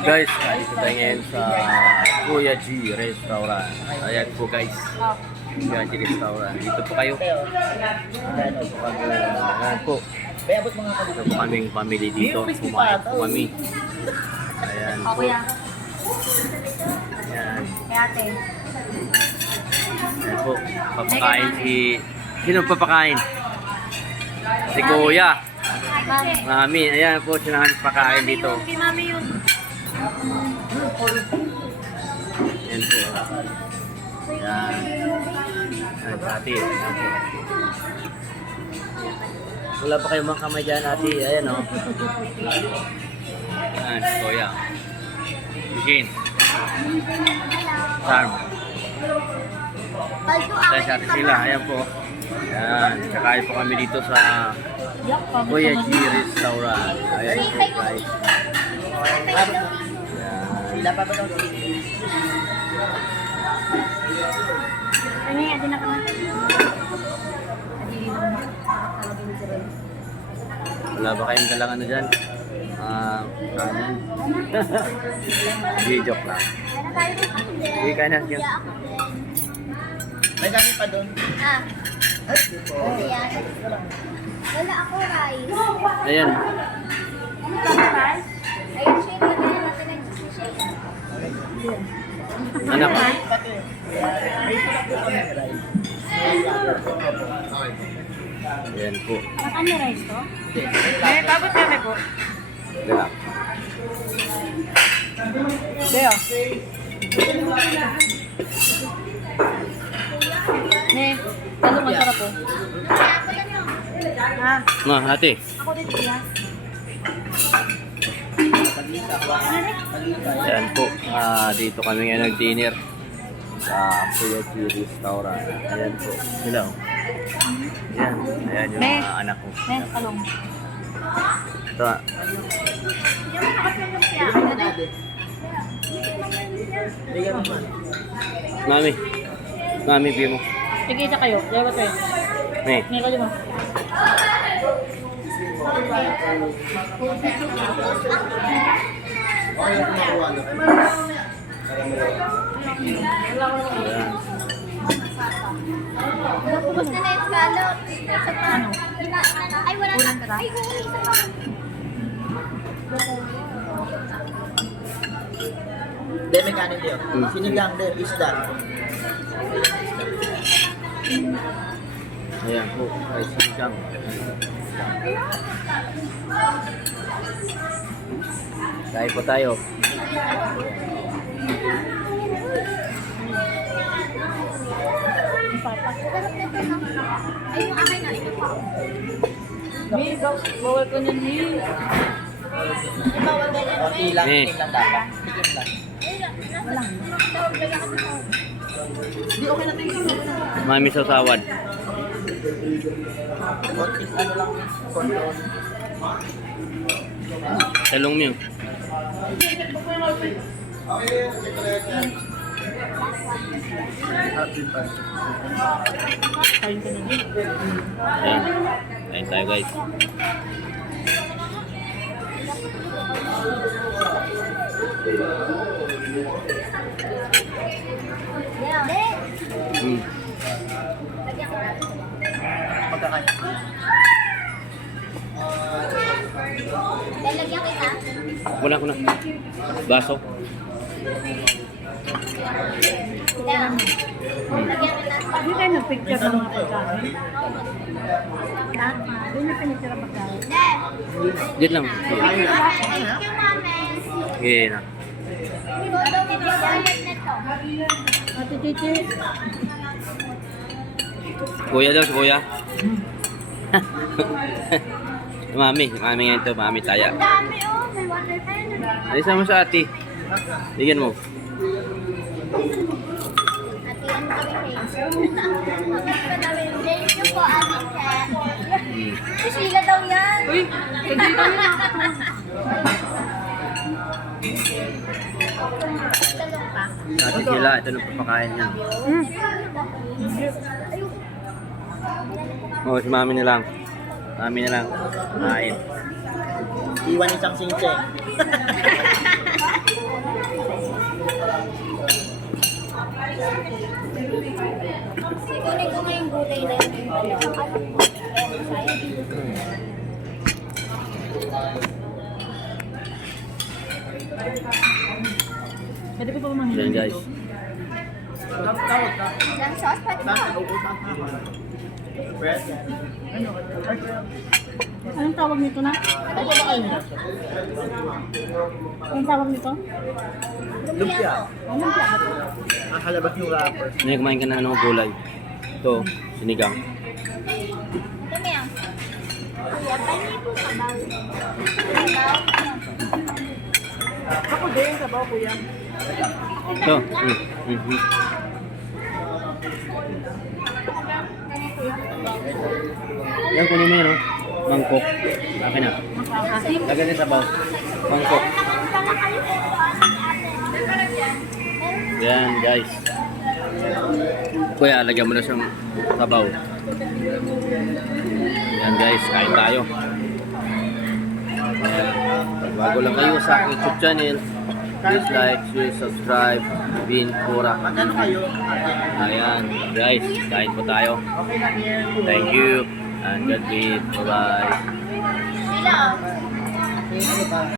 Guys, dito tayo ngayon sa Kuya G Restaurant. Ayan po guys. Kuya G Restaurant. Dito po kayo. Ayan po. Ito po kaming family dito. Kumain po kami. Ayan po. Ayan. Ayan po. Papakain si... Sino papakain? Si Kuya. Mami, ayan po siya naman pakain dito. Mami yun. Ayan po. Ayan. Ayan, ate. Ayan po. Wala pa kayong mga kamay dyan, ate. Ayan o. Ayan, Kuya. Begin. Charm. Ayan, si ate sila. Ayan po. Ayan, kakain po kami dito sa Kuya G Restaurant. Ayan po guys. Sila pa ba daw? Ano yan? Din ako na. Wala ba kayong dalang ano dyan? Kanin. Hindi, joke lang. Hindi ka na yun. May gamit pa doon. Wala ako rice. Ayan. Ano ba rice? Ayun, shake na din natin ng shake. Anak ka. Ayan po. Ano rice to? Eh, tapos kami po. Dala. Deo. Ne, ano masarap po? Ha? Ma, ate. Ako dito ya. Ayan po. Dito kami ngayon nag-dinner sa Kuya G Restaurant. Ayan po. Hello. Ayan. Ayan yung mga anak ko. Ne, talong. Ito. Mami. Mami, biyo mo. Sige, isa kayo. Dalawa tayo. May. Ngayon kayo mo. Ayan. Tapos na yung scallop. Ano? Ay, wala na. Ay, Hindi, may kanin din. Sinigang din, isda. Ayan po. Ay, sinigang. Kain po tayo. Ay, yung akin na. Ito pa. May Bawal ko na ni. bawal ganyan. Konti lang, Eh. konti lang dapat. Tigil lang. Wala. Hindi, okay na tingin. Mami sasawad. Konti, ano lang, control. Talong mo yun. Kain ka na din. Ayan. Kain tayo guys. Hmm. Pagkakain. Lalagyan kita. Wala ko na. Baso. Lagyan kita. Hindi kayo nag-picture ng mga pagkain. Ha? Doon na pinitira pagkain. Diyan lang. Thank you, mami. Okay na. Ate Titi. Kuya daw, si kuya. Mami ngayon to, mami taya. Dami oh, may water pen. Alisa mo sa ate. Bigyan mo. Ate, ano kami thank you po, Ate Kat. Si Sheila daw yan. Uy, hindi kami nakakatulong. Talong pa. Sa ate sila, ito nang papakain niya. Oh, si mami na lang. Mami na lang. Kain. Iwan isang singse. Sikunin ko nga yung gulay na yun. Pwede ko pa manghilang. Yan guys. Tawag ka. Ilang sauce pati Saan ka uutang? Bread. Anong tawag nito na? Ano ba kayo niya? Anong tawag nito? Lumpia. Anong tawag? Ang halabas yung wrapper. Hindi, kumain ka na ng gulay. Ito, sinigang. Lumiang. Kuya, pahingi po sa bawi. Ako din, sabaw kuya. Ito. Yan, kunin mo yun, oh. Mangkok. Akin na. Lagyan din sa baw. Mangkok. Yan, guys. Kuya, lagyan mo na siyang sabaw. Yan, guys. Kain tayo. Ayan. Pag bago lang kayo sa aking YouTube channel, please like, share, subscribe, Bin Pura. Magkano kayo? Ayan, guys. Kain po tayo. Okay na yan. Thank you. And God bless. Bye-bye. Ilang? Ano ba?